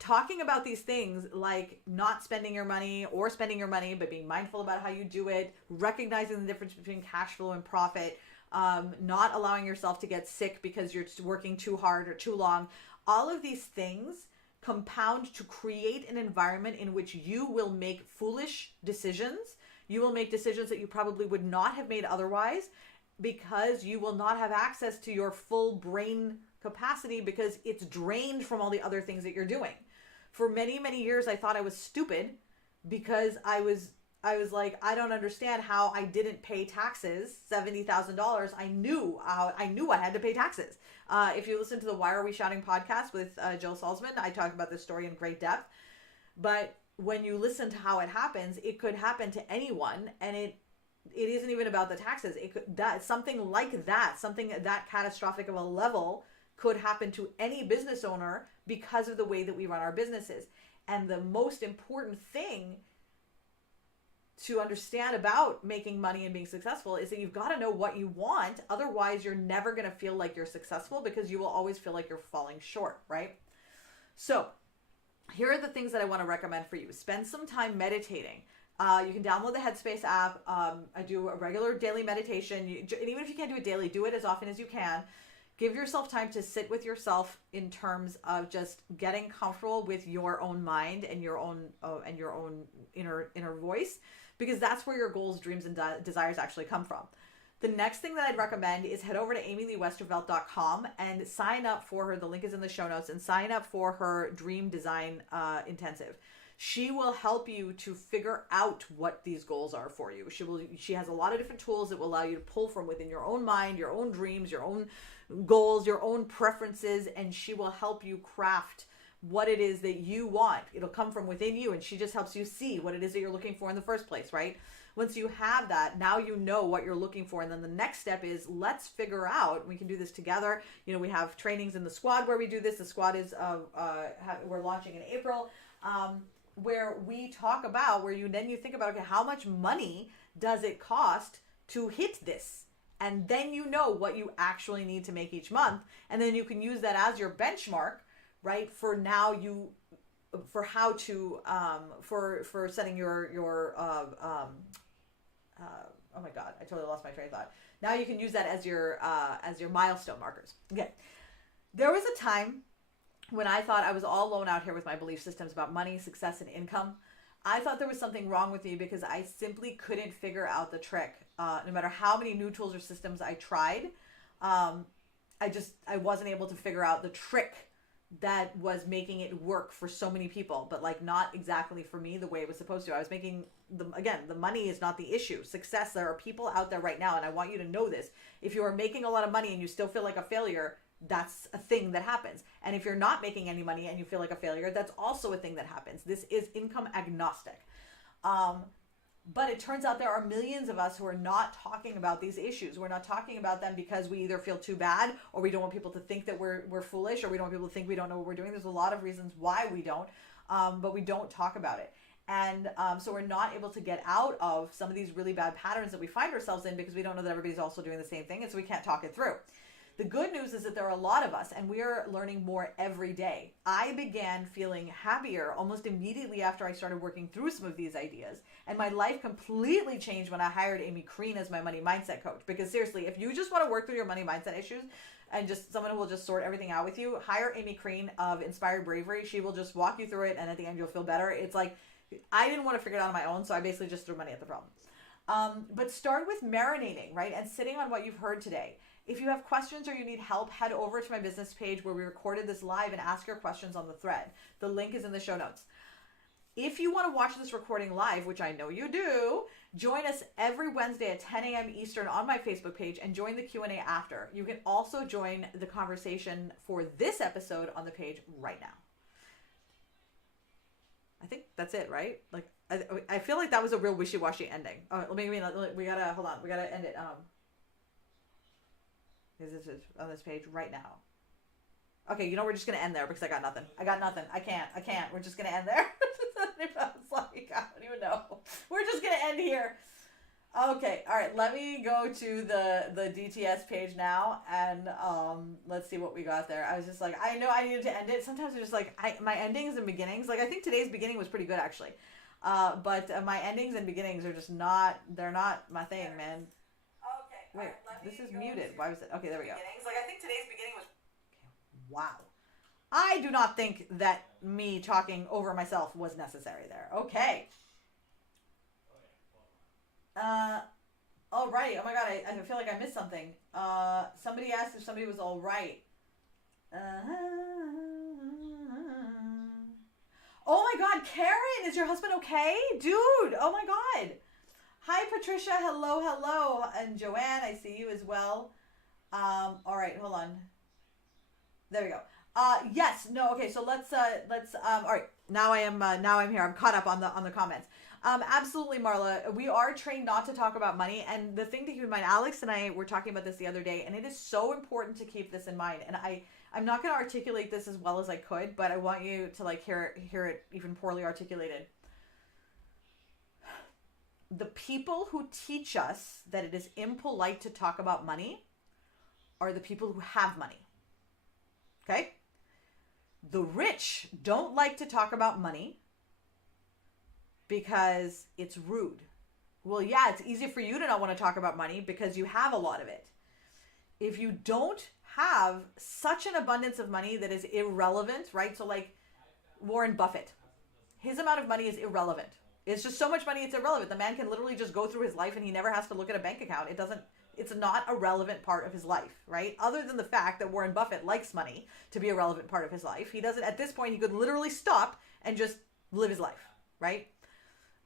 Talking about these things like not spending your money or spending your money, but being mindful about how you do it, recognizing the difference between cash flow and profit, not allowing yourself to get sick because you're working too hard or too long, all of these things compound to create an environment in which you will make foolish decisions. You will make decisions that you probably would not have made otherwise, because you will not have access to your full brain capacity because it's drained from all the other things that you're doing. For many, many years, I thought I was stupid because I was like, I don't understand how I didn't pay taxes, $70,000. I knew I had to pay taxes. If you listen to the Why Are We Shouting podcast with Jill Salzman, I talk about this story in great depth. But when you listen to how it happens, it could happen to anyone, and it isn't even about the taxes. It could, that something like that, something that catastrophic of a level could happen to any business owner because of the way that we run our businesses. And the most important thing to understand about making money and being successful is that you've got to know what you want. Otherwise, you're never going to feel like you're successful because you will always feel like you're falling short, right? So here are the things that I want to recommend for you. Spend some time meditating. You can download the Headspace app. I do a regular daily meditation. And even if you can't do it daily, do it as often as you can. Give yourself time to sit with yourself in terms of just getting comfortable with your own mind and your own inner voice, because that's where your goals, dreams, and desires actually come from. The next thing that I'd recommend is head over to amyleewestervelt.com and sign up for her. The link is in the show notes, and sign up for her Dream Design Intensive. She will help you to figure out what these goals are for you. She has a lot of different tools that will allow you to pull from within your own mind, your own dreams, your own goals, your own preferences, and she will help you craft what it is that you want. It'll come from within you, and she just helps you see what it is that you're looking for in the first place, right? Once you have that, now you know what you're looking for, and then the next step is let's figure out, we can do this together. You know, we have trainings in the squad where we do this. The squad is we're launching in April, where we talk about, where you think about, okay, how much money does it cost to hit this? And then you know what you actually need to make each month, and then you can use that as your benchmark, right? For setting your oh my God, I totally lost my train of thought. Now you can use that as your milestone markers. Okay. There was a time when I thought I was all alone out here with my belief systems about money, success, and income. I thought there was something wrong with me because I simply couldn't figure out the trick. No matter how many new tools or systems I tried, I wasn't able to figure out the trick that was making it work for so many people, but like not exactly for me the way it was supposed to. I was making the money is not the issue. Success, there are people out there right now, and I want you to know this. If you are making a lot of money and you still feel like a failure, that's a thing that happens. And if you're not making any money and you feel like a failure, that's also a thing that happens. This is income agnostic. But it turns out there are millions of us who are not talking about these issues. We're not talking about them because we either feel too bad, or we don't want people to think that we're foolish, or we don't want people to think we don't know what we're doing. There's a lot of reasons why we don't, but we don't talk about it. And so we're not able to get out of some of these really bad patterns that we find ourselves in because we don't know that everybody's also doing the same thing, and so we can't talk it through. The good news is that there are a lot of us, and we are learning more every day. I began feeling happier almost immediately after I started working through some of these ideas, and my life completely changed when I hired Amy Crean as my money mindset coach. Because seriously, if you just want to work through your money mindset issues and just someone who will just sort everything out with you, hire Amy Crean of Inspired Bravery. She will just walk you through it, and at the end you'll feel better. It's like, I didn't want to figure it out on my own, so I basically just threw money at the problem. But start with marinating, right, and sitting on what you've heard today. If you have questions or you need help, head over to my business page where we recorded this live and ask your questions on the thread. The link is in the show notes. If you want to watch this recording live, which I know you do, join us every Wednesday at 10 a.m. Eastern on my Facebook page and join the Q&A after. You can also join the conversation for this episode on the page right now. I think that's it, right? Like, I feel like that was a real wishy-washy ending. We gotta end it. This is on this page right now. Okay, we're just going to end there because I got nothing. I can't. We're just going to end there. It's like, I don't even know. We're just going to end here. Okay, all right. Let me go to the DTS page now, and let's see what we got there. I was just like, I know I needed to end it. Sometimes it's just like, my endings and beginnings. Like, I think today's beginning was pretty good, actually. But my endings and beginnings are just they're not my thing, man. Wait, this is muted. Why was it? Okay, there we go. Like, I think today's beginning was... Okay, wow. I do not think that me talking over myself was necessary there. Okay. All right. Oh my God, I feel like I missed something. Somebody asked if somebody was all right. Oh my God, Karen, is your husband okay? Dude, oh my God. Hi, Patricia. Hello, hello. And Joanne, I see you as well. All right, hold on. There we go. Yes, no, okay, so let's all right, now I'm here. I'm caught up on the comments. Absolutely, Marla. We are trained not to talk about money. And the thing to keep in mind, Alex and I were talking about this the other day, and it is so important to keep this in mind. And I'm not going to articulate this as well as I could, but I want you to like hear it even poorly articulated. The people who teach us that it is impolite to talk about money are the people who have money. Okay? The rich don't like to talk about money because it's rude. Well, yeah, it's easy for you to not want to talk about money because you have a lot of it. If you don't have such an abundance of money that is irrelevant, right? So like Warren Buffett, his amount of money is irrelevant. It's just so much money, it's irrelevant. The man can literally just go through his life and he never has to look at a bank account. It's not a relevant part of his life, right? Other than the fact that Warren Buffett likes money to be a relevant part of his life. He doesn't, at this point, he could literally stop and just live his life, right?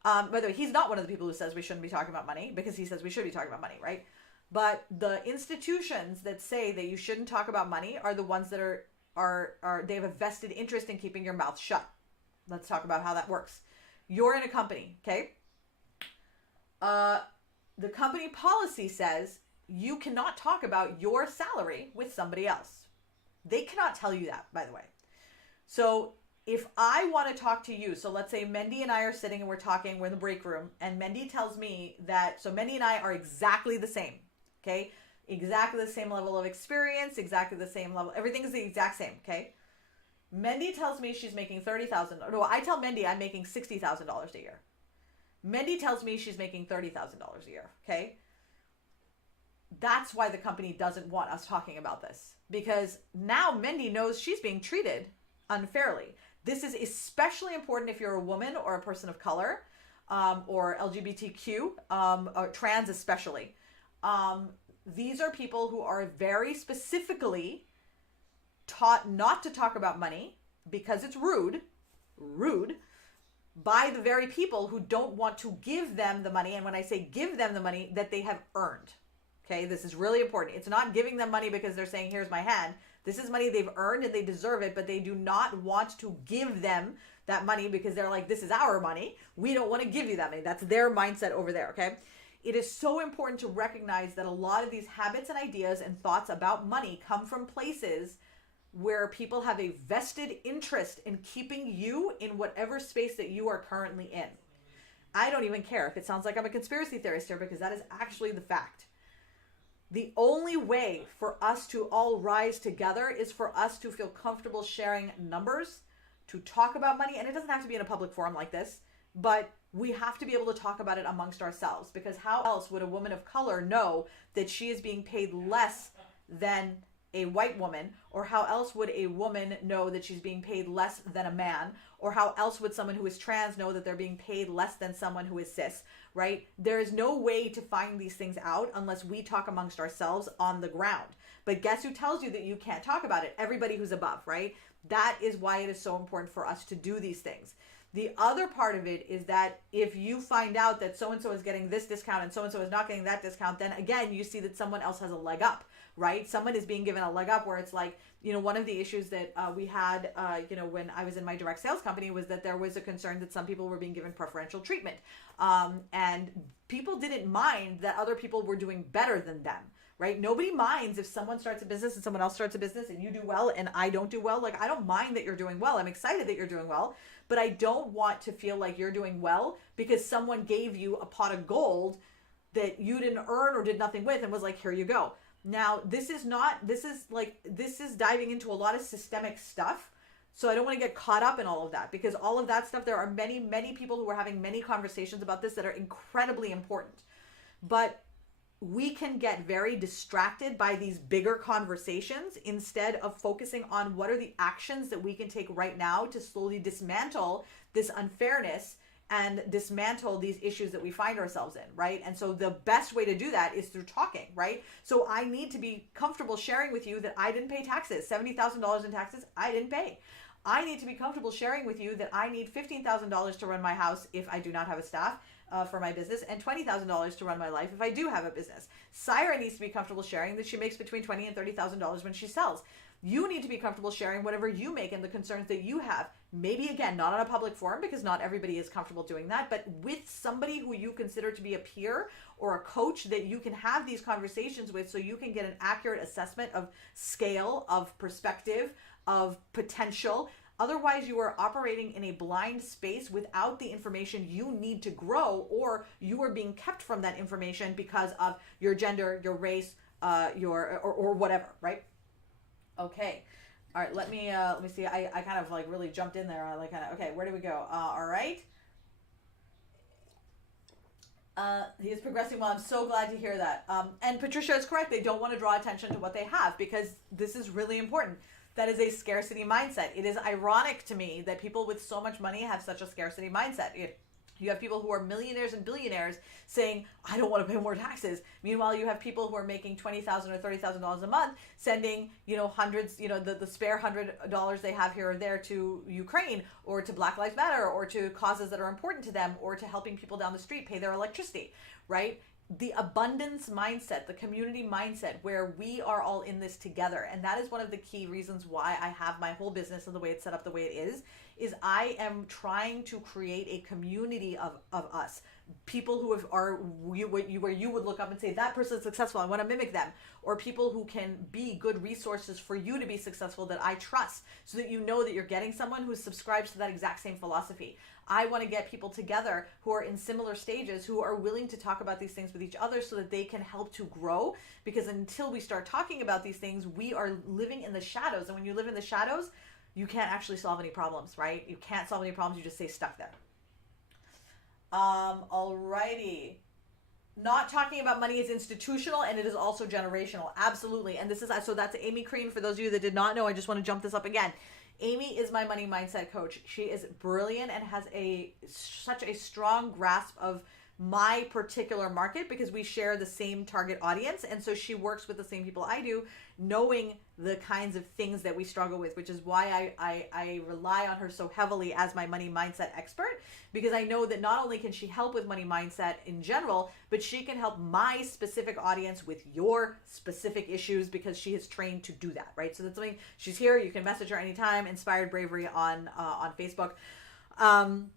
By the way, he's not one of the people who says we shouldn't be talking about money because he says we should be talking about money, right? But the institutions that say that you shouldn't talk about money are the ones that are they have a vested interest in keeping your mouth shut. Let's talk about how that works. You're in a company, okay? The company policy says you cannot talk about your salary with somebody else. They cannot tell you that, by the way. So if I want to talk to you, so let's say Mendy and I are sitting and we're talking, we're in the break room, and Mendy tells me that, so Mendy and I are exactly the same, okay? Exactly the same level of experience, exactly the same level, everything is the exact same, okay? Mendy tells me she's making $30,000. No, I tell Mendy I'm making $60,000 a year. Mendy tells me she's making $30,000 a year, okay? That's why the company doesn't want us talking about this. Because now Mendy knows she's being treated unfairly. This is especially important if you're a woman or a person of color, or LGBTQ, or trans especially. These are people who are very specifically taught not to talk about money because it's rude, by the very people who don't want to give them the money. And when I say give them the money, that they have earned. Okay, this is really important. It's not giving them money because they're saying, here's my hand. This is money they've earned and they deserve it, but they do not want to give them that money because they're like, this is our money. We don't want to give you that money. That's their mindset over there, okay? It is so important to recognize that a lot of these habits and ideas and thoughts about money come from places where people have a vested interest in keeping you in whatever space that you are currently in. I don't even care if it sounds like I'm a conspiracy theorist here because that is actually the fact. The only way for us to all rise together is for us to feel comfortable sharing numbers, to talk about money, and it doesn't have to be in a public forum like this, but we have to be able to talk about it amongst ourselves because how else would a woman of color know that she is being paid less than a white woman, or how else would a woman know that she's being paid less than a man, or how else would someone who is trans know that they're being paid less than someone who is cis, right? There is no way to find these things out unless we talk amongst ourselves on the ground. But guess who tells you that you can't talk about it? Everybody who's above, right? That is why it is so important for us to do these things. The other part of it is that if you find out that so-and-so is getting this discount and so-and-so is not getting that discount, then again, you see that someone else has a leg up, right? Someone is being given a leg up where it's like, you know, one of the issues that we had, when I was in my direct sales company was that there was a concern that some people were being given preferential treatment. And people didn't mind that other people were doing better than them, right? Nobody minds if someone starts a business and someone else starts a business and you do well and I don't do well. Like, I don't mind that you're doing well. I'm excited that you're doing well, but I don't want to feel like you're doing well because someone gave you a pot of gold that you didn't earn or did nothing with and was like, here you go. Now, this is diving into a lot of systemic stuff. So I don't want to get caught up in all of that because all of that stuff, there are many, many people who are having many conversations about this that are incredibly important. But we can get very distracted by these bigger conversations instead of focusing on what are the actions that we can take right now to slowly dismantle this unfairness and dismantle these issues that we find ourselves in, right? And so the best way to do that is through talking, right? So I need to be comfortable sharing with you that I didn't pay taxes. $70,000 in taxes, I didn't pay. I need to be comfortable sharing with you that I need $15,000 to run my house if I do not have a staff for my business, and $20,000 to run my life if I do have a business. Syra needs to be comfortable sharing that she makes between $20,000 and $30,000 when she sells. You need to be comfortable sharing whatever you make and the concerns that you have. Maybe, again, not on a public forum because not everybody is comfortable doing that, but with somebody who you consider to be a peer or a coach that you can have these conversations with so you can get an accurate assessment of scale, of perspective, of potential. Otherwise, you are operating in a blind space without the information you need to grow, or you are being kept from that information because of your gender, your race, or whatever, right? Okay. All right, let me see. I kind of like really jumped in there. Okay, where do we go? All right. He is progressing well. I'm so glad to hear that. And Patricia is correct. They don't want to draw attention to what they have because this is really important. That is a scarcity mindset. It is ironic to me that people with so much money have such a scarcity mindset. You have people who are millionaires and billionaires saying, I don't want to pay more taxes. Meanwhile, you have people who are making $20,000 or $30,000 a month, sending, hundreds, the spare $100 they have here or there to Ukraine or to Black Lives Matter or to causes that are important to them or to helping people down the street pay their electricity, right? The abundance mindset, the community mindset where we are all in this together. And that is one of the key reasons why I have my whole business and the way it's set up the way it is I am trying to create a community of us. People who where you would look up and say, that person is successful, I want to mimic them. Or people who can be good resources for you to be successful that I trust, so that you know that you're getting someone who subscribes to that exact same philosophy. I want to get people together who are in similar stages, who are willing to talk about these things with each other so that they can help to grow. Because until we start talking about these things, we are living in the shadows. And when you live in the shadows, you can't actually solve any problems, right? You can't solve any problems. You just stay stuck there. Alrighty. Not talking about money is institutional and it is also generational. Absolutely. And this is, so that's Amy Crean. For those of you that did not know, I just want to jump this up again. Amy is my money mindset coach. She is brilliant and has such a strong grasp of my particular market because we share the same target audience. And so she works with the same people I do, knowing the kinds of things that we struggle with, which is why I rely on her so heavily as my money mindset expert, because I know that not only can she help with money mindset in general, but she can help my specific audience with your specific issues because she has trained to do that, right? So that's something, she's here. You can message her anytime, Inspired Bravery on Facebook. And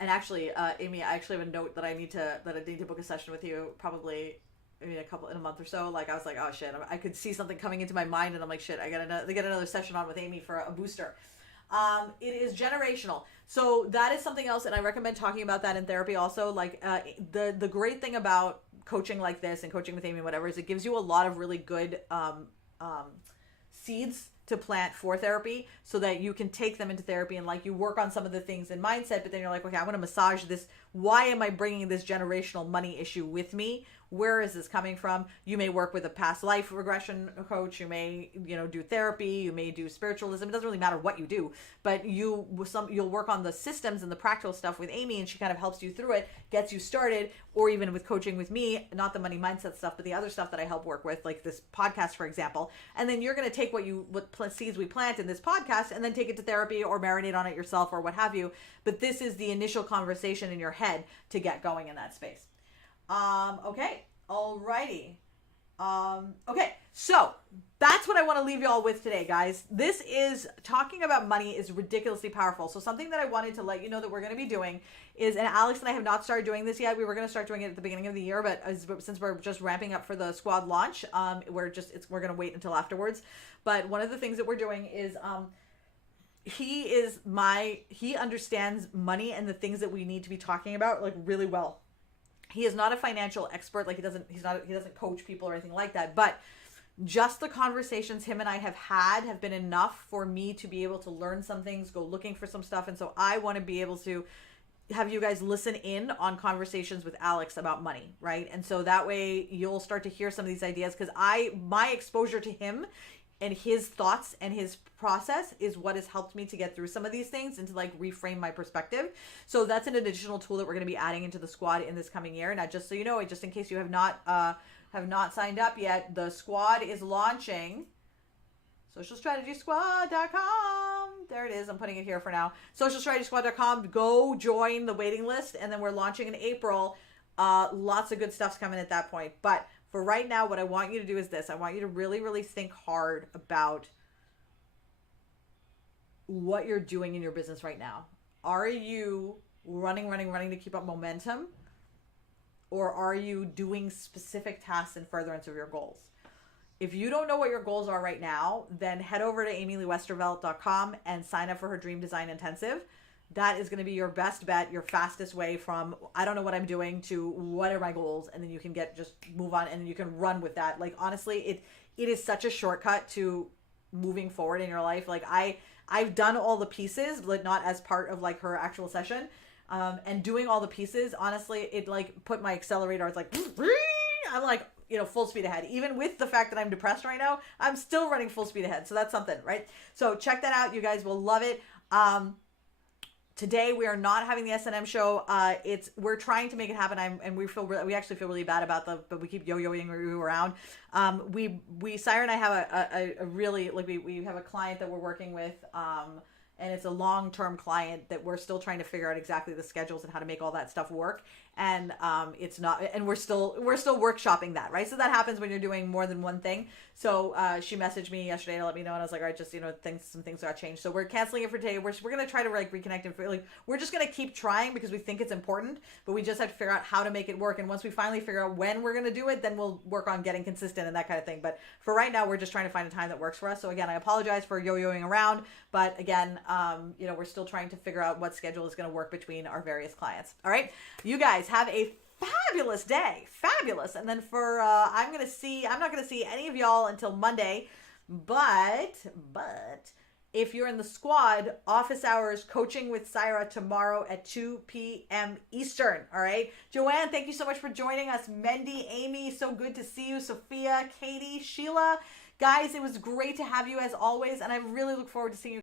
actually, Amy, I actually have a note that I need to book a session with you probably in a month or so. Like I was like, oh shit, I could see something coming into my mind and I'm like, shit, I gotta get another session on with Amy for a booster. It is generational. So that is something else. And I recommend talking about that in therapy also. Like, the great thing about coaching like this and coaching with Amy, whatever, is it gives you a lot of really good, seeds to plant for therapy so that you can take them into therapy and like you work on some of the things in mindset, but then you're like, okay, I want to massage this. Why am I bringing this generational money issue with me? Where is this coming from? You may work with a past life regression coach. You may, do therapy. You may do spiritualism. It doesn't really matter what you do, but you'll work on the systems and the practical stuff with Amy, and she kind of helps you through it, gets you started, or even with coaching with me, not the money mindset stuff, but the other stuff that I help work with, like this podcast, for example. And then you're going to take what seeds we plant in this podcast and then take it to therapy or marinate on it yourself or what have you. But this is the initial conversation in your head to get going in that space. Okay. Alrighty. Okay. So that's what I want to leave you all with today, guys. This is talking about money is ridiculously powerful. So something that I wanted to let you know that we're going to be doing is, and Alex and I have not started doing this yet. We were going to start doing it at the beginning of the year, but since we're just ramping up for the squad launch, we're going to wait until afterwards. But one of the things that we're doing is, he understands money and the things that we need to be talking about like really well. He is not a financial expert. Like he doesn't coach people or anything like that, but just the conversations him and I have been enough for me to be able to learn some things, go looking for some stuff. And so I want to be able to have you guys listen in on conversations with Alex about money, right? And so that way you'll start to hear some of these ideas, because my exposure to him and his thoughts and his process is what has helped me to get through some of these things and to like reframe my perspective. So that's an additional tool that we're going to be adding into the squad in this coming year. Now, just so you know, just in case you have not signed up yet, the squad is launching. socialstrategysquad.com. There it is. I'm putting it here for now. socialstrategysquad.com. Go join the waiting list, and then we're launching in April. Lots of good stuff's coming at that point. But for right now, what I want you to do is this. I want you to really, really think hard about what you're doing in your business right now. Are you running to keep up momentum? Or are you doing specific tasks in furtherance of your goals? If you don't know what your goals are right now, then head over to amyleewestervelt.com and sign up for her Dream Design Intensive. That is going to be your best bet, your fastest way from I don't know what I'm doing to what are my goals, and then you can just move on and you can run with that. Like, honestly, it is such a shortcut to moving forward in your life. Like, I've done all the pieces, but not as part of like her actual session. And doing all the pieces, honestly, it like put my accelerator. It's like I'm like, full speed ahead. Even with the fact that I'm depressed right now, I'm still running full speed ahead. So that's something, right? So check that out. You guys will love it. Today we are not having the S&M show. We're trying to make it happen. We actually feel really bad about but we keep yo-yoing you around. Syra and I have a really, like, we have a client that we're working with, and it's a long-term client that we're still trying to figure out exactly the schedules and how to make all that stuff work. And it's not, and we're still workshopping that, right? So that happens when you're doing more than one thing. So she messaged me yesterday to let me know, and I was like, all right, just, some things got changed. So we're canceling it for today. We're going to try to like reconnect and we're just going to keep trying because we think it's important, but we just have to figure out how to make it work. And once we finally figure out when we're going to do it, then we'll work on getting consistent and that kind of thing. But for right now, we're just trying to find a time that works for us. So again, I apologize for yo-yoing around, but again, we're still trying to figure out what schedule is going to work between our various clients. All right. You guys have a fabulous day. Fabulous. And then for, I'm not going to see any of y'all until Monday, but if you're in the squad, office hours coaching with Syra tomorrow at 2 p.m. Eastern. All right. Joanne, thank you so much for joining us. Mendy, Amy, so good to see you. Sophia, Katie, Sheila. Guys, it was great to have you as always. And I really look forward to seeing you